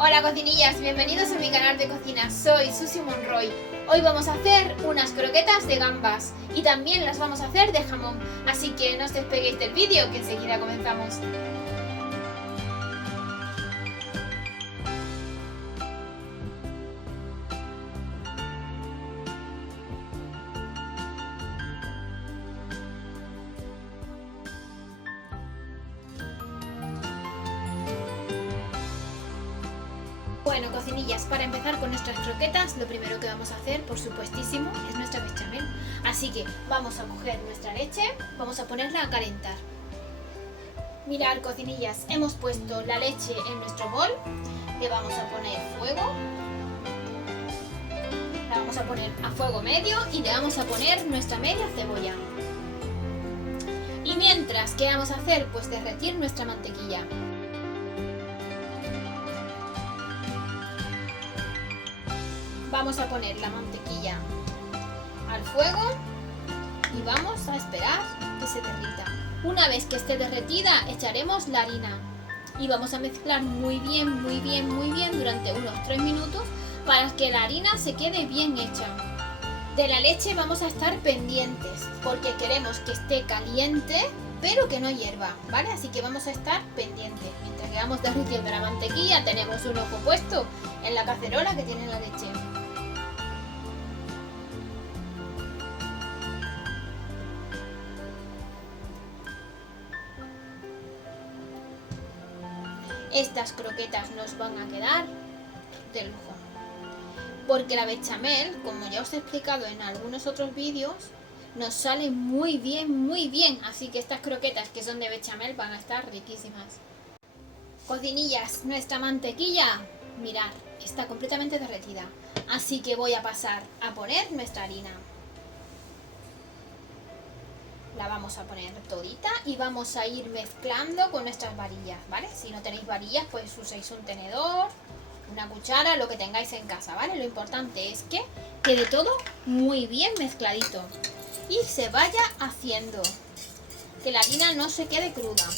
Hola cocinillas, bienvenidos a mi canal de cocina, soy Susi Monroy. Hoy vamos a hacer unas croquetas de gambas y también las vamos a hacer de jamón, así que no os despeguéis del vídeo que enseguida comenzamos. Bueno, cocinillas, para empezar con nuestras croquetas, lo primero que vamos a hacer, por supuestísimo, es nuestra bechamel. Así que vamos a coger nuestra leche, vamos a ponerla a calentar. Mirad, cocinillas, hemos puesto la leche en nuestro bol, le vamos a poner fuego, la vamos a poner a fuego medio y le vamos a poner nuestra media cebolla. Y mientras, ¿qué vamos a hacer? Pues derretir nuestra mantequilla. Vamos a poner la mantequilla al fuego y vamos a esperar que se derrita. Una vez que esté derretida, echaremos la harina y vamos a mezclar muy bien durante unos 3 minutos para que la harina se quede bien hecha. De la leche vamos a estar pendientes porque queremos que esté caliente pero que no hierva, ¿vale? Así que vamos a estar pendientes. Mientras que vamos derritiendo la mantequilla, tenemos un ojo puesto en la cacerola que tiene la leche. Estas croquetas nos van a quedar de lujo, porque la bechamel, como ya os he explicado en algunos otros vídeos, nos sale muy bien, así que estas croquetas que son de bechamel van a estar riquísimas. Cocinillas, nuestra mantequilla, mirad, está completamente derretida, así que voy a pasar a poner nuestra harina. La vamos a poner todita y vamos a ir mezclando con nuestras varillas, ¿vale? Si no tenéis varillas, pues uséis un tenedor, una cuchara, lo que tengáis en casa, ¿vale? Lo importante es que quede todo muy bien mezcladito y se vaya haciendo, que la harina no se quede cruda.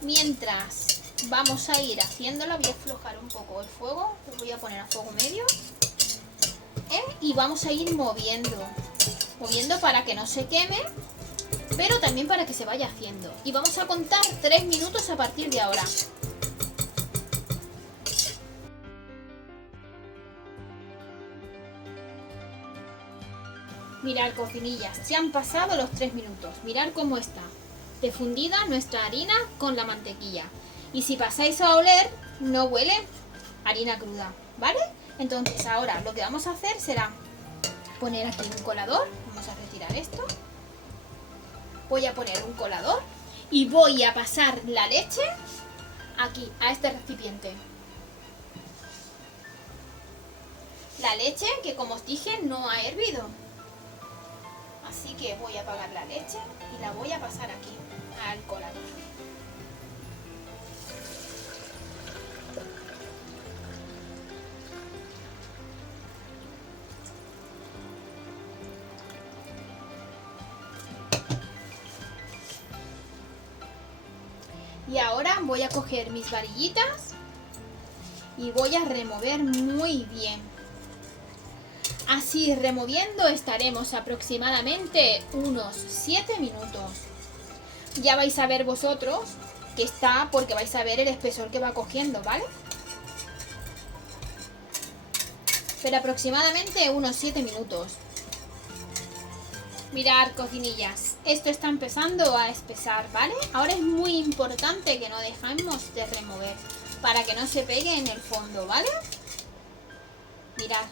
Mientras vamos a ir haciéndola, voy a aflojar un poco el fuego, lo voy a poner a fuego medio, y vamos a ir moviendo para que no se queme, pero también para que se vaya haciendo. Y vamos a contar 3 minutos a partir de ahora. Mirad, cocinillas, se han pasado los 3 minutos. Mirad cómo está de fundida nuestra harina con la mantequilla. Y si pasáis a oler, no huele harina cruda, ¿vale? Entonces ahora lo que vamos a hacer será poner aquí un colador. Vamos a retirar esto. Voy a poner un colador y voy a pasar la leche aquí, a este recipiente. La leche que, como os dije, no ha hervido. Así que voy a apagar la leche y la voy a pasar aquí, al colador. Y ahora voy a coger mis varillitas y voy a remover muy bien. Así removiendo estaremos aproximadamente unos 7 minutos. Ya vais a ver vosotros que está, porque vais a ver el espesor que va cogiendo, ¿vale? Pero aproximadamente unos 7 minutos. Mirad, cocinillas, esto está empezando a espesar, ¿vale? Ahora es muy importante que no dejemos de remover para que no se pegue en el fondo, ¿vale? Mirad.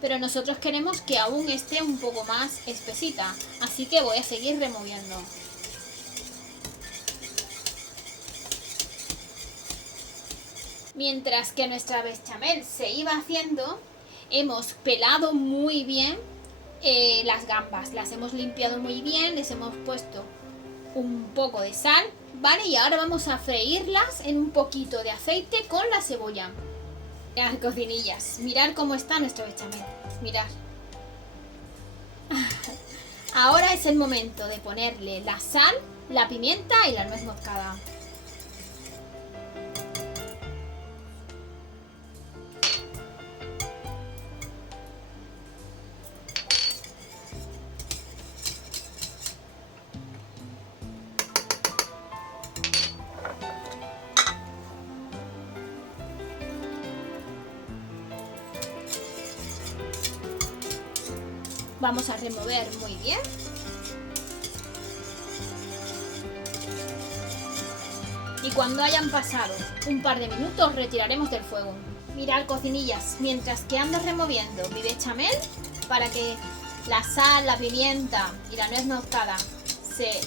Pero nosotros queremos que aún esté un poco más espesita, así que voy a seguir removiendo. Mientras que nuestra bechamel se iba haciendo, hemos pelado muy bien las gambas. Las hemos limpiado muy bien, les hemos puesto un poco de sal, ¿vale? Y ahora vamos a freírlas en un poquito de aceite con la cebolla. Mirad, cocinillas, mirad cómo está nuestro bechamel, mirad. Ahora es el momento de ponerle la sal, la pimienta y la nuez moscada. Vamos a remover muy bien. Y cuando hayan pasado un par de minutos retiraremos del fuego. Mirad, cocinillas, mientras que ando removiendo mi bechamel para que la sal, la pimienta y la nuez moscada se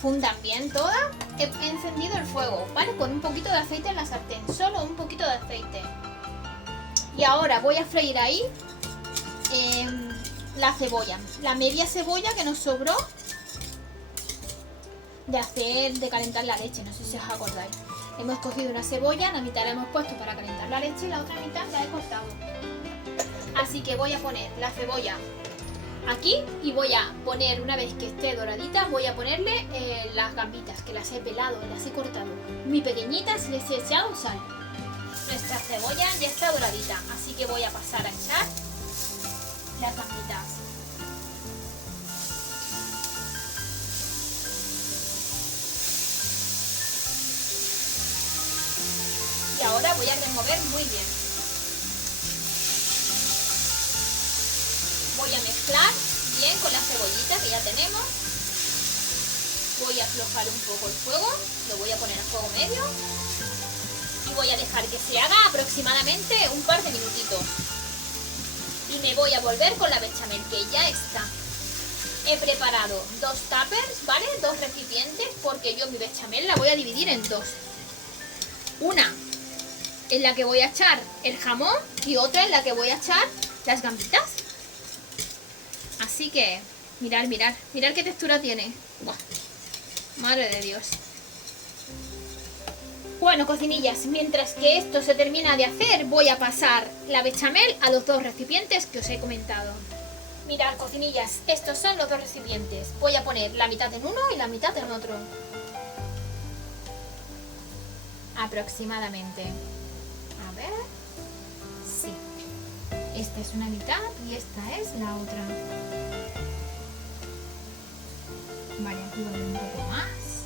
fundan bien todas, he encendido el fuego, ¿vale? Con un poquito de aceite en la sartén, solo un poquito de aceite. Y ahora voy a freír ahí la cebolla, la media cebolla que nos sobró de calentar la leche, no sé si os acordáis. Hemos cogido una cebolla, la mitad la hemos puesto para calentar la leche y la otra mitad la he cortado. Así que voy a poner la cebolla aquí y voy a poner, una vez que esté doradita, voy a ponerle las gambitas, que las he pelado, las he cortado muy pequeñitas, les he echado sal. Nuestra cebolla ya está doradita, así que voy a pasar a echar las gambitas. Y ahora voy a remover muy bien. Voy a mezclar bien con la cebollita que ya tenemos. Voy a aflojar un poco el fuego, lo voy a poner a fuego medio. Y voy a dejar que se haga aproximadamente un par de minutitos. Y me voy a volver con la bechamel que ya está. He preparado 2 tuppers, ¿vale? 2 recipientes, porque yo mi bechamel la voy a dividir en 2. Una en la que voy a echar el jamón y otra en la que voy a echar las gambitas. Así que, mirad qué textura tiene. ¡Buah! Madre de Dios. Bueno, cocinillas, mientras que esto se termina de hacer, voy a pasar la bechamel a los 2 recipientes que os he comentado. Mirad, cocinillas, estos son los 2 recipientes. Voy a poner la mitad en uno y la mitad en otro. Aproximadamente. A ver. Sí. Esta es una mitad y esta es la otra. Vale, aquí voy a poner un poco más.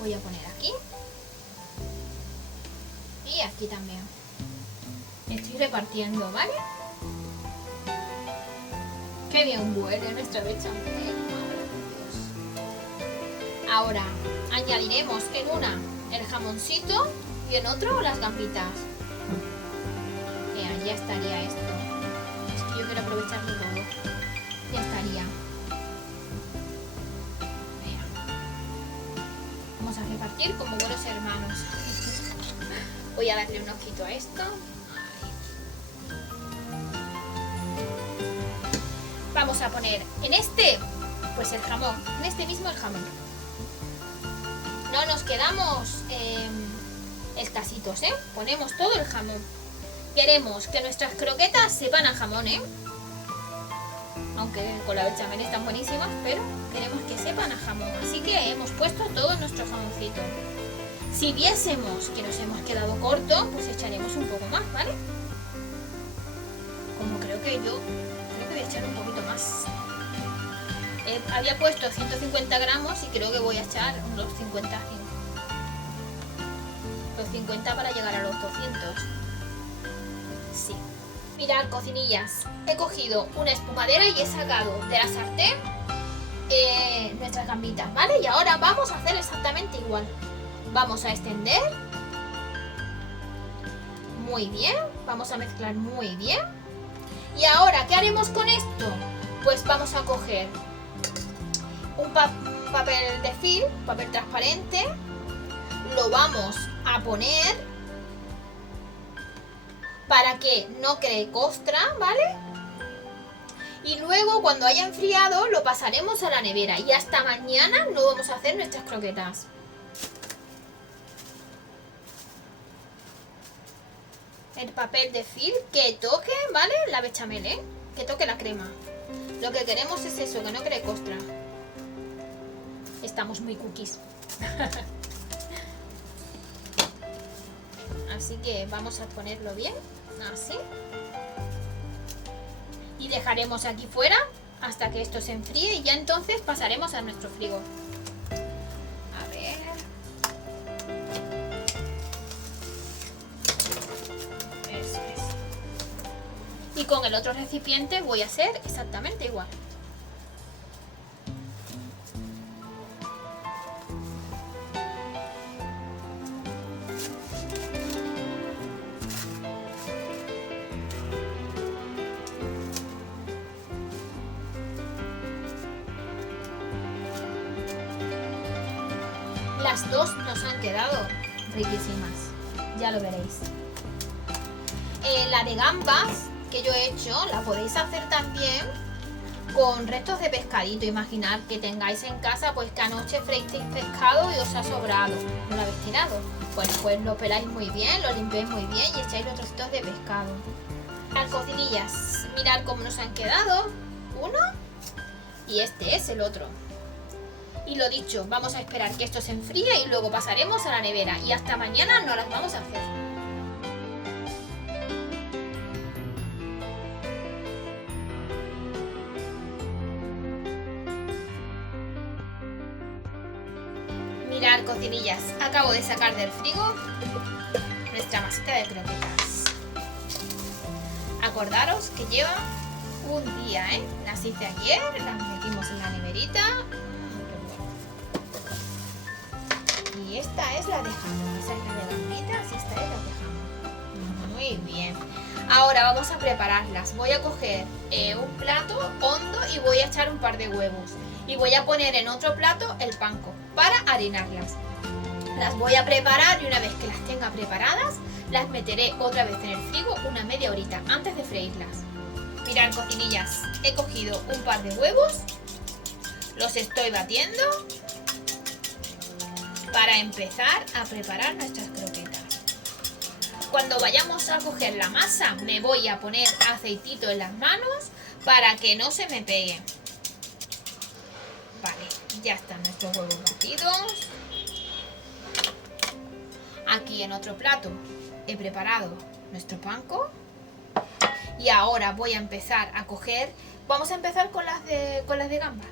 Voy a poner aquí. Y aquí también. Estoy repartiendo, ¿vale? Qué bien huele nuestra bechamel. Madre de Dios. Ahora añadiremos en una el jamoncito y en otro las gambitas. Ya estaría esto. Es que yo quiero aprovecharlo todo. Ya estaría. Vamos a repartir como buenos hermanos. Voy a darle un ojito a esto. Vamos a poner en este, pues el jamón. En este mismo el jamón. No nos quedamos escasitos, ¿eh? Ponemos todo el jamón. Queremos que nuestras croquetas sepan a jamón, ¿eh? Aunque con la bechamel están buenísimas, pero queremos que sepan a jamón. Así que hemos puesto todo nuestro jamoncito. Si viésemos que nos hemos quedado corto, pues echaremos un poco más, ¿vale? Como creo que voy a echar un poquito más. Había puesto 150 gramos y creo que voy a echar unos 50. Los 50 para llegar a los 200. Sí. Mirad, cocinillas. He cogido una espumadera y he sacado de la sartén nuestras gambitas, ¿vale? Y ahora vamos a hacer exactamente igual. Vamos a extender. Muy bien. Vamos a mezclar muy bien. Y ahora, ¿qué haremos con esto? Pues vamos a coger un papel de film, papel transparente. Lo vamos a poner para que no cree costra, ¿vale? Y luego, cuando haya enfriado, lo pasaremos a la nevera. Y hasta mañana no vamos a hacer nuestras croquetas. El papel de film que toque, ¿vale? La bechamel, ¿eh? Que toque la crema. Lo que queremos es eso, que no cree costra. Estamos muy cookies. Así que vamos a ponerlo bien, así. Y dejaremos aquí fuera hasta que esto se enfríe y ya entonces pasaremos a nuestro frigo. A ver. Eso es. Y con el otro recipiente voy a hacer exactamente igual. Las dos nos han quedado riquísimas, ya lo veréis. La de gambas que yo he hecho, la podéis hacer también con restos de pescadito. Imaginar que tengáis en casa, pues que anoche freisteis pescado y os ha sobrado, no lo habéis tirado. Pues lo peláis muy bien, lo limpiáis muy bien y echáis los trocitos de pescado. Las cocinillas, mirad cómo nos han quedado. Uno y este es el otro. Y lo dicho, vamos a esperar que esto se enfríe y luego pasaremos a la nevera. Y hasta mañana no las vamos a hacer. Mirad, cocinillas, acabo de sacar del frigo nuestra masita de croquetas. Acordaros que lleva un día, ¿eh? Las hice ayer, las metimos en la neverita. Y esta es la de jamón, esa es la de gambitas y esta es la de jamón. Muy bien. Ahora vamos a prepararlas. Voy a coger un plato hondo y voy a echar un par de huevos. Y voy a poner en otro plato el panko para harinarlas. Las voy a preparar y una vez que las tenga preparadas, las meteré otra vez en el frigo una media horita antes de freírlas. Mirad, cocinillas, he cogido un par de huevos, los estoy batiendo para empezar a preparar nuestras croquetas. Cuando vayamos a coger la masa, me voy a poner aceitito en las manos para que no se me pegue. Vale, ya están nuestros huevos batidos. Aquí en otro plato he preparado nuestro panko. Y ahora voy a empezar a coger... Vamos a empezar con las de gambas.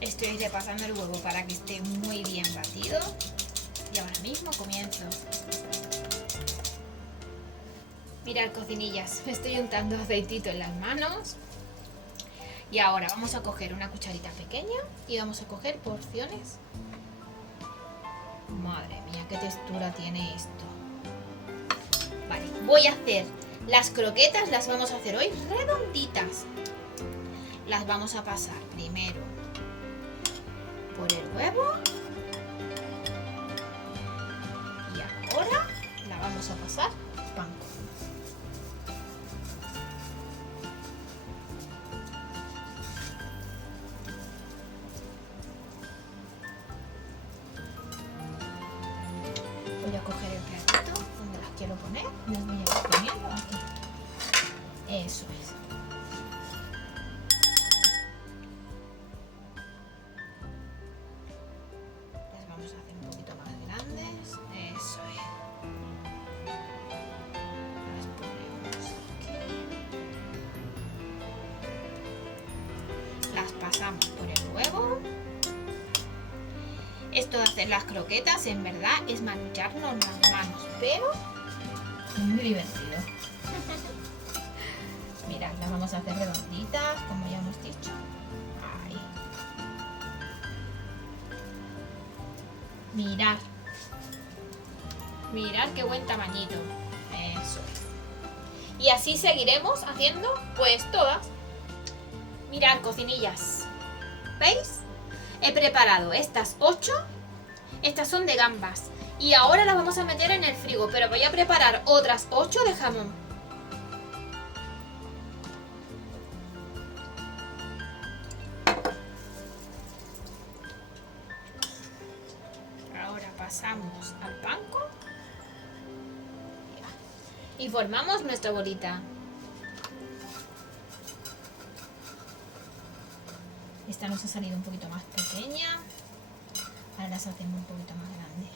Estoy repasando el huevo para que esté muy bien batido. Y ahora mismo comienzo. Mirad, cocinillas, me estoy untando aceitito en las manos. Y ahora vamos a coger una cucharita pequeña y vamos a coger porciones. Madre mía, qué textura tiene esto. Vale, voy a hacer las croquetas, las vamos a hacer hoy redonditas. Las vamos a pasar primero por el huevo. Y ahora la vamos a pasar panko. Voy a coger el platito donde las quiero poner y las voy a ir poniendo aquí. Eso es. Las vamos a hacer un poquito más grandes. Eso es. Las ponemos aquí. Las pasamos por el huevo. Esto de hacer las croquetas en verdad es mancharnos las manos, pero es muy divertido. Mirad, las vamos a hacer redonditas, como ya hemos dicho. Ahí. Mirad. Mirad qué buen tamañito. Eso es. Y así seguiremos haciendo pues todas. Mirad, cocinillas. ¿Veis? He preparado estas 8, estas son de gambas y ahora las vamos a meter en el frigo, pero voy a preparar otras 8 de jamón. Ahora pasamos al panko y formamos nuestra bolita. Esta nos ha salido un poquito más pequeña. Ahora las hacemos un poquito más grandes.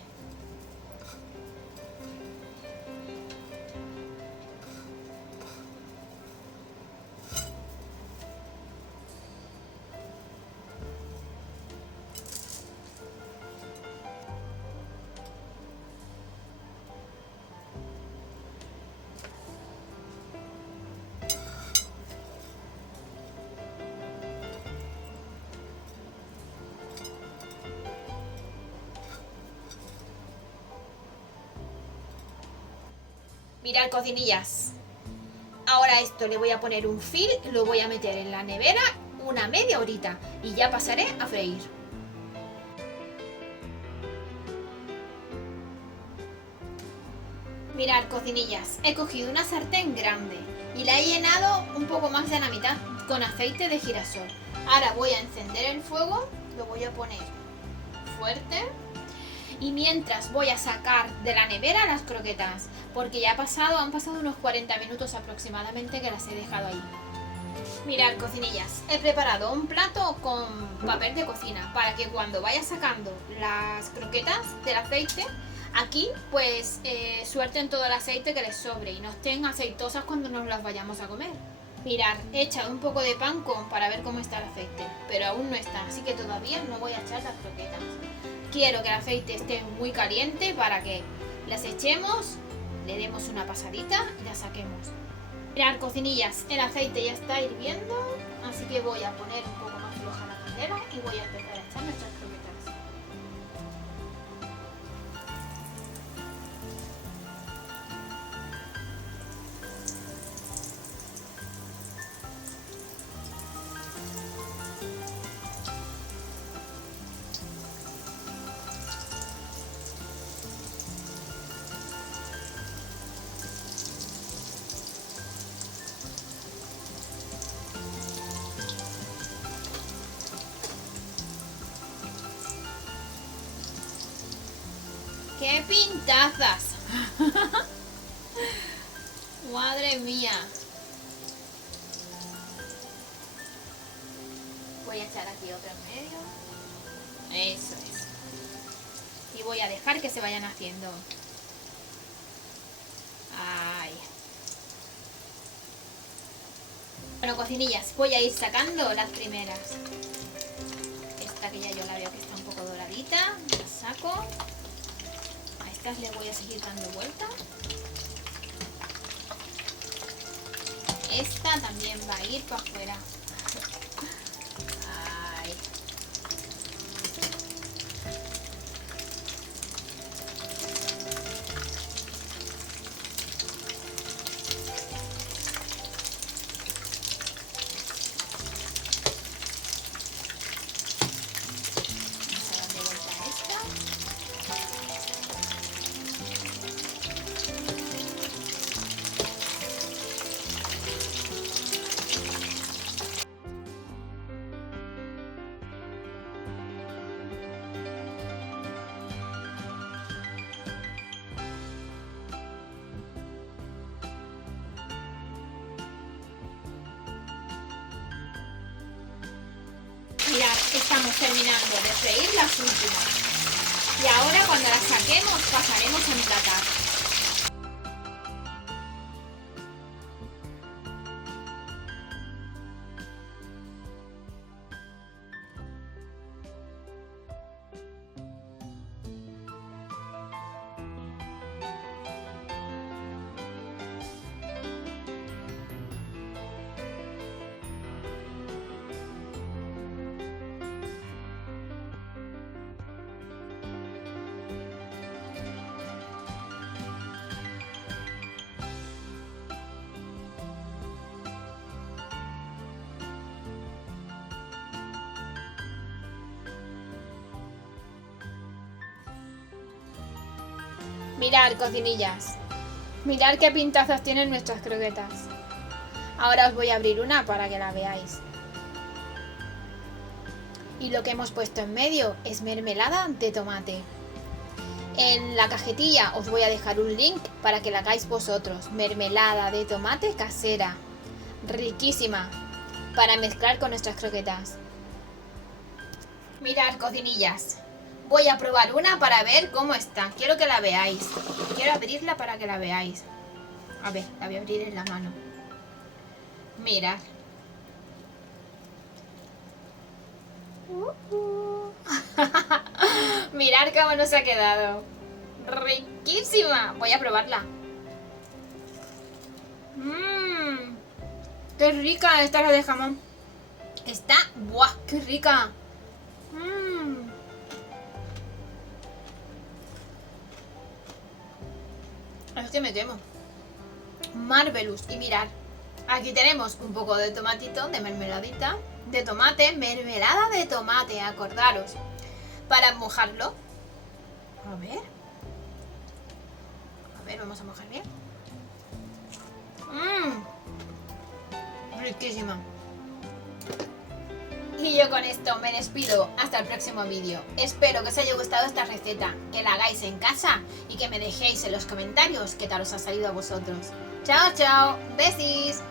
Mirad, cocinillas. Ahora a esto le voy a poner un film, lo voy a meter en la nevera una media horita y ya pasaré a freír. Mirad, cocinillas, he cogido una sartén grande y la he llenado un poco más de la mitad con aceite de girasol. Ahora voy a encender el fuego, lo voy a poner fuerte y mientras voy a sacar de la nevera las croquetas, porque ya han pasado unos 40 minutos aproximadamente que las he dejado ahí. Mirad, cocinillas, he preparado un plato con papel de cocina para que cuando vaya sacando las croquetas del aceite, aquí pues suelten todo el aceite que les sobre y no estén aceitosas cuando nos las vayamos a comer. Mirad, he echado un poco de panko para ver cómo está el aceite, pero aún no está, así que todavía no voy a echar las croquetas. Quiero que el aceite esté muy caliente para que las echemos, le demos una pasadita y las saquemos. Mirad, cocinillas, el aceite ya está hirviendo, así que voy a poner un poco más floja la candela y voy a empezar a echar nuestras croquetas. ¡Qué pintazas! ¡Madre mía! Voy a echar aquí otro en medio. Eso es. Y voy a dejar que se vayan haciendo. ¡Ay! Bueno, cocinillas, voy a ir sacando las primeras. Esta que ya yo la veo que está un poco doradita, la saco. A estas le voy a seguir dando vuelta. Esta también va a ir para afuera. Ay. Vamos a darle vuelta a esta. Mirad, estamos terminando de freír las últimas. Y ahora cuando las saquemos pasaremos a emplatar. Mirad, cocinillas. Mirad qué pintazas tienen nuestras croquetas. Ahora os voy a abrir una para que la veáis. Y lo que hemos puesto en medio es mermelada de tomate. En la cajetilla os voy a dejar un link para que la hagáis vosotros. Mermelada de tomate casera. Riquísima. Para mezclar con nuestras croquetas. Mirad, cocinillas. Voy a probar una para ver cómo está. Quiero que la veáis. Quiero abrirla para que la veáis. A ver, la voy a abrir en la mano. Mirad. Mirad cómo nos ha quedado. Riquísima. Voy a probarla. Qué rica esta la de jamón. Está, ¡buah! ¡Qué rica! Es que me quemo. Marvelous. Y mirad, aquí tenemos un poco de tomatito, de mermeladita, de tomate, mermelada de tomate, acordaros, para mojarlo. A ver, vamos a mojar bien. Riquísima. Y yo con esto me despido hasta el próximo vídeo. Espero que os haya gustado esta receta, que la hagáis en casa y que me dejéis en los comentarios qué tal os ha salido a vosotros. Chao, chao, besis.